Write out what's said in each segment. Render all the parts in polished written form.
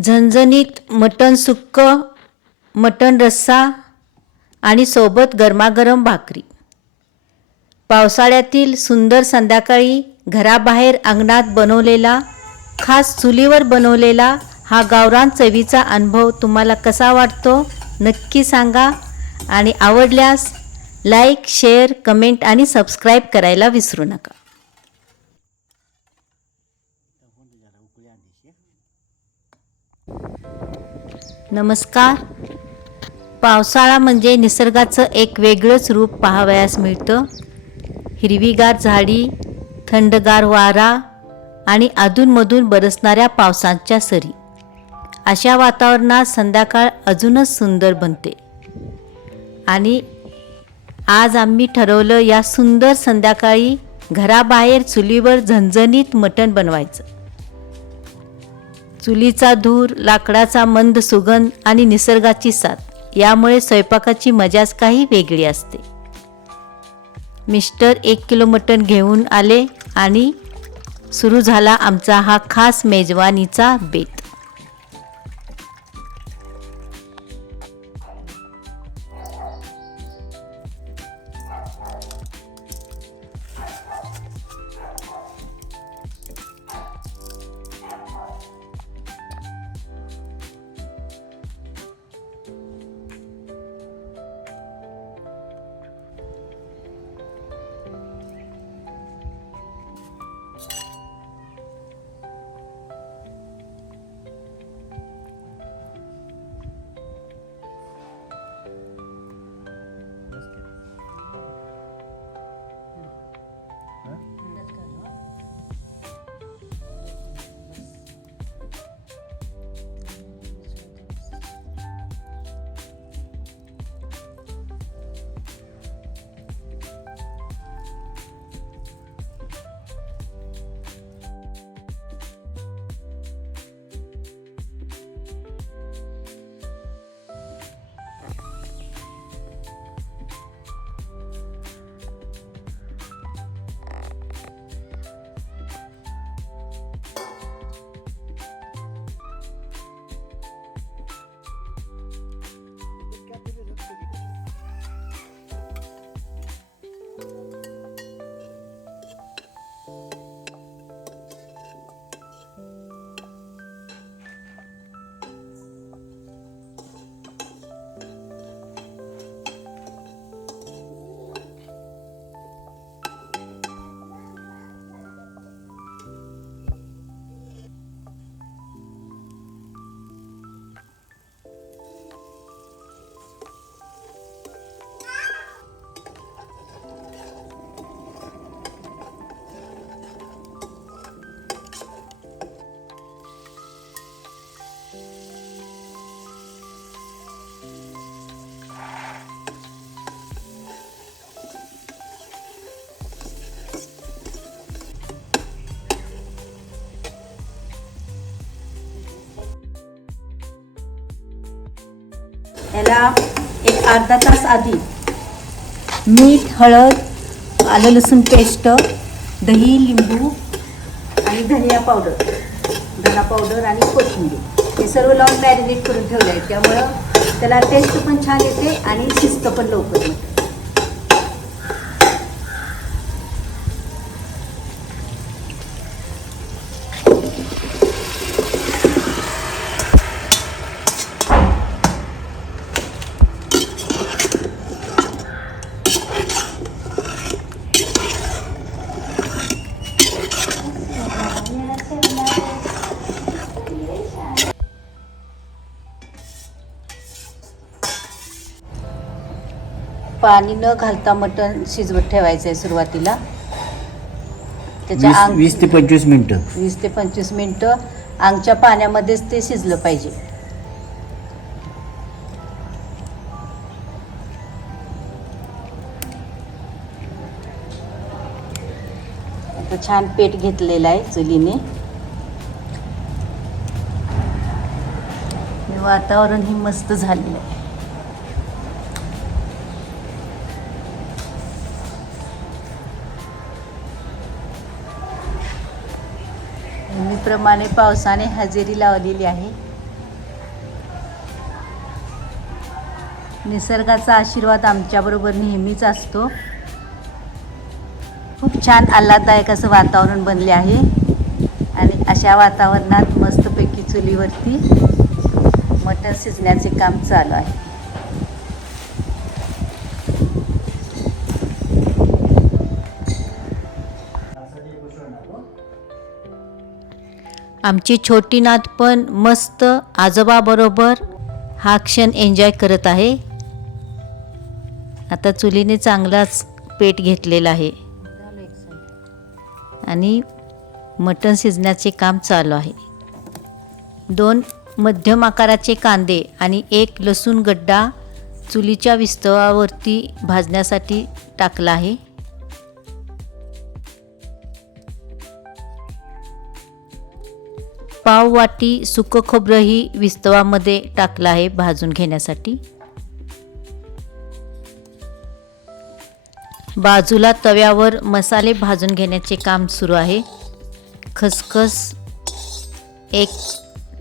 झणझणीत मटण सुक्क, मटण रस्सा आणि सोबत गरमागरम भाकरी. पावसाळ्यातील सुंदर संध्याकाळी घराबाहेर अंगणात बनवलेला, खास चुलीवर बनवलेला हा गावरान चवीचा अनुभव तुम्हाला कसा वाटतो नक्की सांगा. आणि आवडल्यास लाईक, शेअर, कमेंट आणि सबस्क्राईब करायला विसरू नका. नमस्कार. पावसाळा म्हणजे निसर्गाचं एक वेगळंच रूप पाहावयास मिळतं. हिरवीगार झाडी, थंडगार वारा आणि अधूनमधून बरसणाऱ्या पावसाच्या सरी. अशा वातावरणात संध्याकाळ अजूनच सुंदर बनते. आणि आज आम्ही ठरवलं या सुंदर संध्याकाळी घराबाहेर चुलीवर झणझणीत मटण बनवायचं. चुलीचा धूर, लाकडाचा मंद सुगंध आणि निसर्गाची साथ यामुळे स्वयंपाकाची मजाच काही वेगळी असते. मिस्टर 1 किलो मटण घेऊन आले आणि सुरू झाला आमचा हा खास मेजवानीचा बेत. याला एक अर्धा तास आधी मीठ, हळद, आलं लसूण पेस्ट, दही, लिंबू आणि धनिया पावडर, धना पावडर आणि कोथिंबीर हे सर्व लावून मॅरिनेट करून ठेवलं आहे. त्यामुळं त्याला टेस्ट पण छान येते आणि शिस्त पण लवकर होते. पाणी न घालता मटण शिजवत ठेवायचं आहे सुरुवातीला. त्याच्या 20 ते 25 मिनिटं 20 ते 25 मिनिटं आंगच्या पाण्यामध्येच ते शिजलं पाहिजे. आता छान पेट घेतलेला आहे चुलीने. वातावरण ही मस्त झालेलं आहे. नेहमीप्रमाणे पावसाने हजेरी लावलेली आहे. निसर्गाचा आशीर्वाद आमच्याबरोबर नेहमीच असतो. खूप छान आल्हाददायक असं वातावरण बनले आहे आणि अशा वातावरणात मस्तपैकी चुलीवरती मटण शिजण्याचे काम चालू आहे. आमची छोटी नात पण मस्त आजोबाबरोबर हा क्षण एन्जॉय करत आहे. आता चुलीने चांगलाच पेट घेतलेला आहे आणि मटण शिजण्याचे काम चालू आहे. 2 मध्यम आकाराचे कांदे आणि 1 लसूण गड्डा चुलीच्या विस्तवावरती भाजण्यासाठी टाकला आहे. पाव वाटी सुकं खोबरंही विस्तवामध्ये टाकलं आहे भाजून घेण्यासाठी. बाजूला तव्यावर मसाले भाजून घेण्याचे काम सुरू आहे. खसखस 1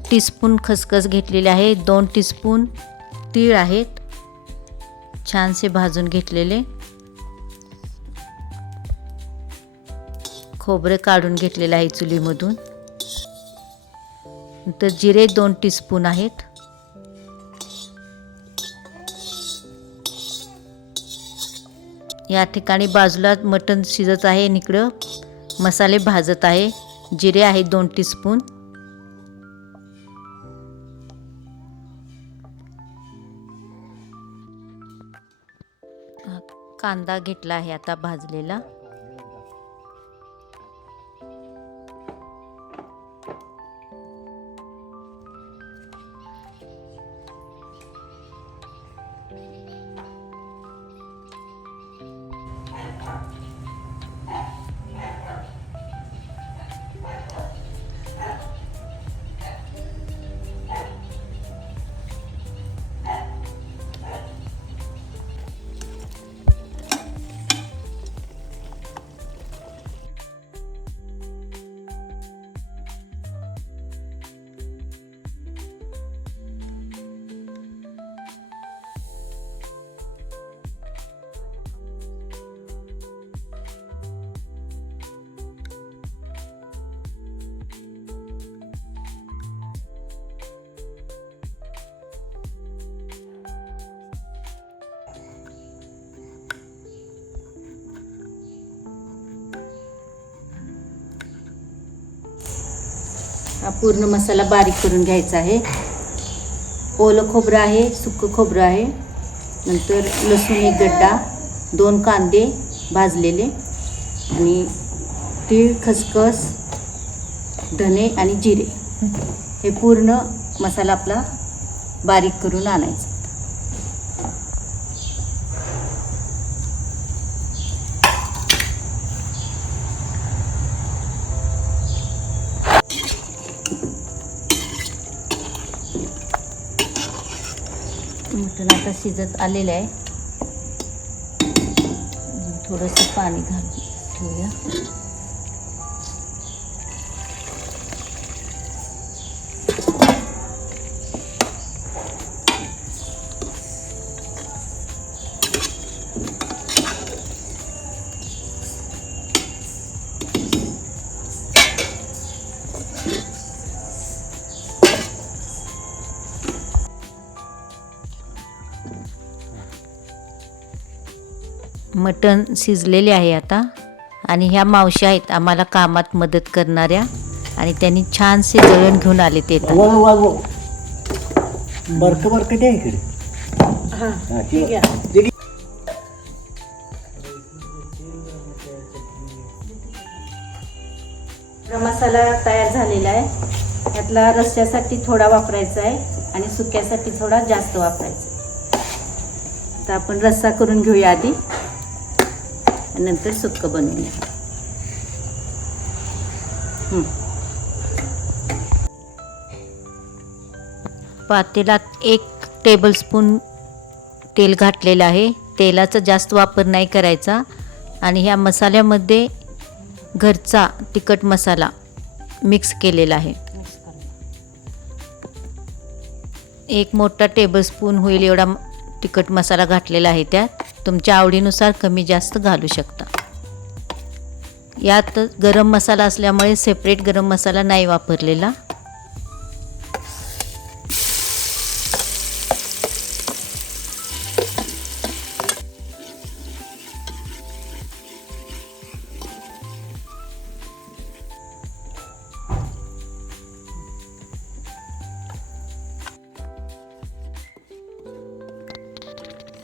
टीस्पून खसखस घेतलेले आहे. 2 टीस्पून तीळ आहेत छानसे भाजून घेतलेले. खोबरे काढून घेतलेले आहे चुलीमधून. नंतर जिरे 2 टीस्पून आहेत. या ठिकाणी बाजूला मटण शिजत आहे आणि इकडं मसाले भाजत आहे. जिरे आहे 2 टीस्पून. कांदा घेतला आहे आता भाजलेला. हा पूर्ण मसाला बारीक करून घ्यायचा आहे. ओलं खोबरं आहे, सुकं खोबरं आहे, नंतर लसूण 1 गड्डा, 2 कांदे भाजलेले आणि तीळ, खसखस, धने आणि जिरे हे पूर्ण मसाला आपला बारीक करून आणायचा. मटण आता शिजत आलेलं आहे. थोडंसं पाणी घालून ठेवूया. मटण शिजलेले आहे आता आणि ह्या मावशी आहेत आम्हाला कामात मदत करणाऱ्या आणि त्यांनी छानसे दळण घेऊन आले ते. मसाला तयार झालेला आहे. यातला रस्स्यासाठी थोडा वापरायचा आहे आणि सुक्यासाठी थोडा जास्त वापरायचा आहे. तर आपण रस्सा करून घेऊया आधी, नंतर सुक्कं बनवूया. पातेल्यात 1 टेबलस्पून तेल घातलेलं आहे. तेलाचा जास्त वापर नाही करायचा आणि ह्या मसाल्यामध्ये घरचा तिखट मसाला मिक्स केलेला आहे. 1 मोठा टेबलस्पून होईल एवढा तिखट मसाला घातलेला आहे. त्यात तुमच्या आवडीनुसार कमी जास्त घालू शकता. यात गरम मसाला असल्यामुळे सेपरेट गरम मसाला नाही वापरलेला.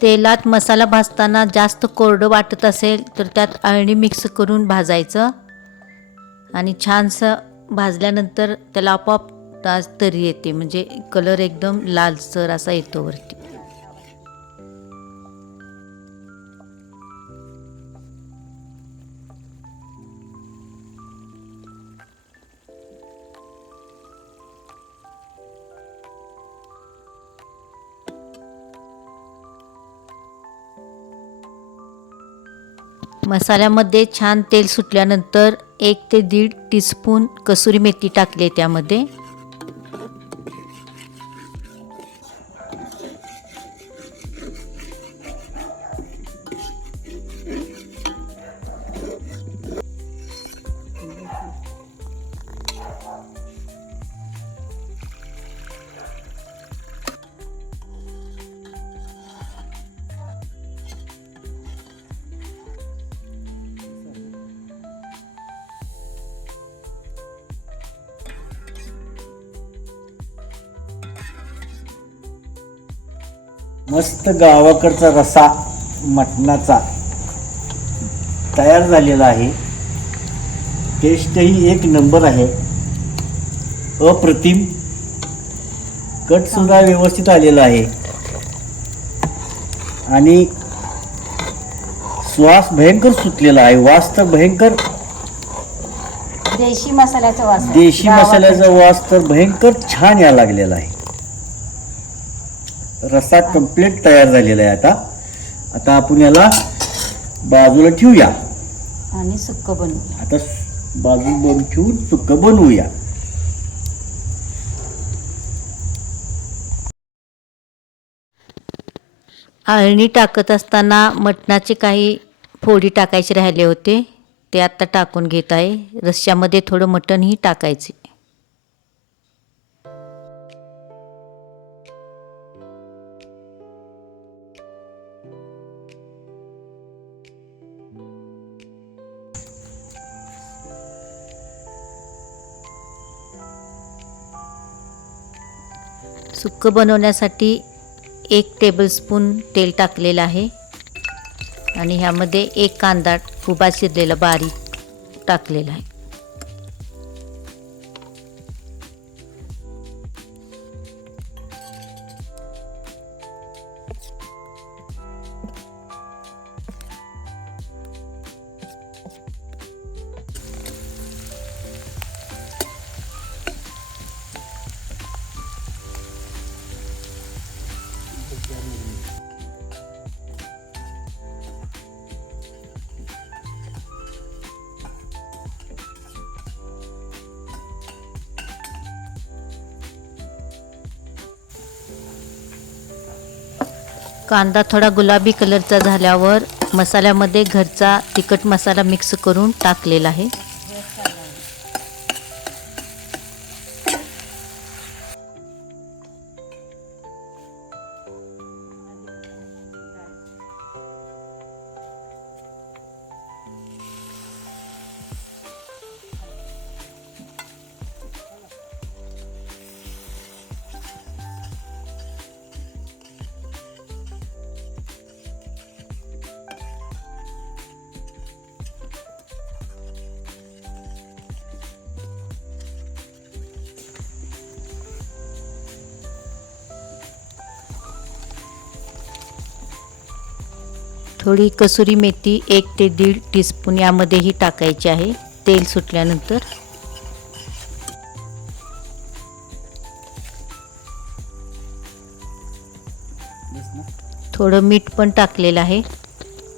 तेलात मसाला भाजताना जास्त कोरडं वाटत असेल तर त्यात अळणी मिक्स करून भाजायचं आणि छानसं भाजल्यानंतर त्याला आपोआप तरी येते, म्हणजे कलर एकदम लालसर असा येतो वरती. मसाल्यामध्ये छान तेल सुटल्यानंतर 1 ते 1.5 टीस्पून कसुरी मेथी टाकली त्यामध्ये. मस्त गावाकडचा रसा मटणाचा तयार झालेला आहे. टेस्टही एक नंबर आहे, अप्रतिम. कट सुद्धा व्यवस्थित आलेला आहे आणि श्वास भयंकर सुटलेला आहे. वास तर भयंकर, देशी मसाल्याचा वास, देशी मसाल्याचा वास तर भयंकर छान यायला लागलेला आहे. रस्सा कंप्लीट तयार झालेला आहे. आता आपण याला बाजूला ठेवूया आणि सुक्क बनवूया. आता बाजूला ठेवून सुक्क बनवूया. अळणी टाकत असताना मटणाचे काही फोडी टाकायचे राहिले होते, ते आता टाकून घेत आहे. रश्श्यामध्ये थोडं मटणही टाकायचे. सुक्क बनवण्यासाठी 1 टेबलस्पून तेल टाकलेलं आहे आणि ह्यामध्ये 1 कांदा उभा चिरलेला बारीक टाकलेला आहे. कांदा थोडा गुलाबी कलरचा झाल्यावर मसाल्यामध्ये घरचा तिखट मसाला मिक्स करून टाकलेला आहे. थोडी कसुरी मेथी 1 ते 1.5 टीस्पून यामध्येही टाकायची आहे तेल सुटल्यानंतर. थोडं मीठ पण टाकलेलं आहे.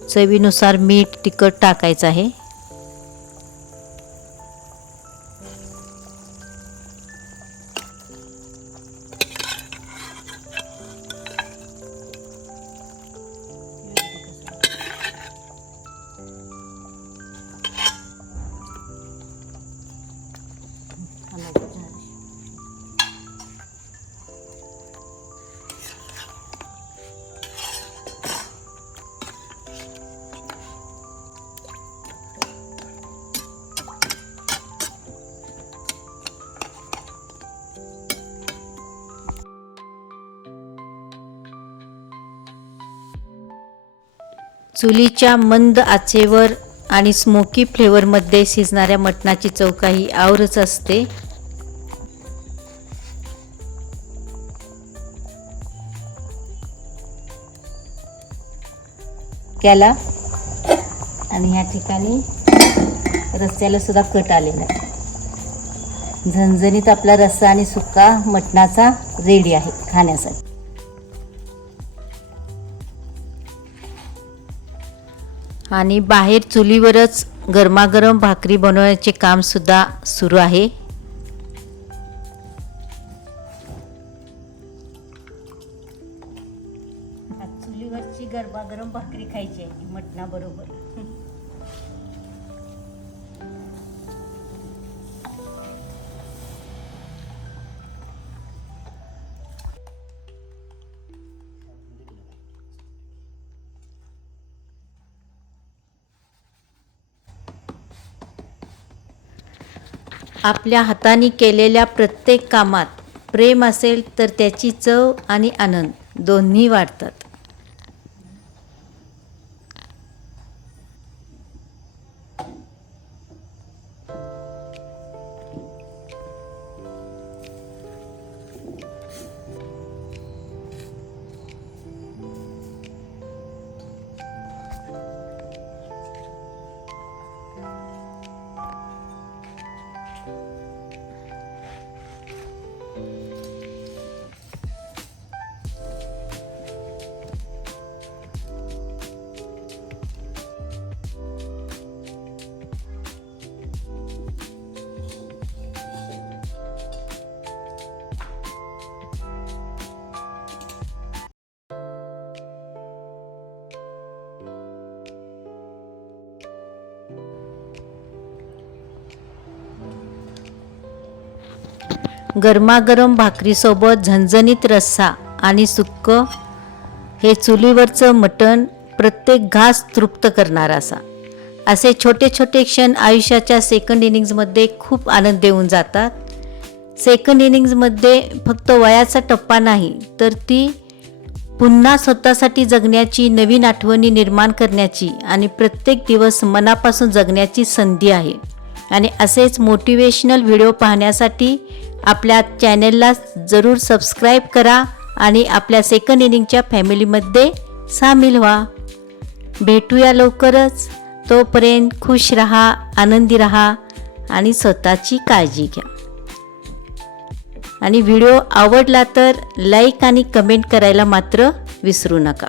चवीनुसार मीठ तिखट टाकायचं आहे. चुलीच्या मंद आचेवर आणि स्मोकी फ्लेवरमध्ये शिजणाऱ्या मटणाची चव काही आवरच असते. त्याला आणि ह्या ठिकाणी रस्स्याला सुद्धा कट आलेला आहे. झणझणीत आपला रस्सा आणि सुक्का मटणाचा रेडी आहे खाण्यासाठी. आणि बाहेर चुलीवरच गरमागरम भाकरी बनवण्याचे काम सुद्धा सुरू आहे. चुलीवरची गरमागरम भाकरी खायची आहे मटणाबरोबर. आपल्या हाताने केलेल्या प्रत्येक कामात प्रेम असेल तर त्याची चव आणि आनंद दोन्ही वाढतात. गरमागरम भाकरीसोबत झणझणीत रस्सा आणि सुक्कं हे चुलीवरचं मटण प्रत्येक घास तृप्त करणारा असे छोटे छोटे क्षण आयुष्याच्या सेकंड इनिंग्जमध्ये खूप आनंद देऊन जातात. सेकंड इनिंग्जमध्ये फक्त वयाचा टप्पा नाही तर ती पुन्हा स्वतःसाठी जगण्याची, नवीन आठवणी निर्माण करण्याची आणि प्रत्येक दिवस मनापासून जगण्याची संधी आहे. आणि असेच मोटिवेशनल व्हिडिओ पाहण्यासाठी आपल्या चॅनेलला जरूर सबस्क्राईब करा आणि आपल्या सेकंड इनिंगच्या फॅमिलीमध्ये सामील व्हा. भेटूया लवकरच. तोपर्यंत खुश रहा, आनंदी रहा आणि स्वतःची काळजी घ्या. आणि व्हिडिओ आवडला तर लाईक आणि कमेंट करायला मात्र विसरू नका.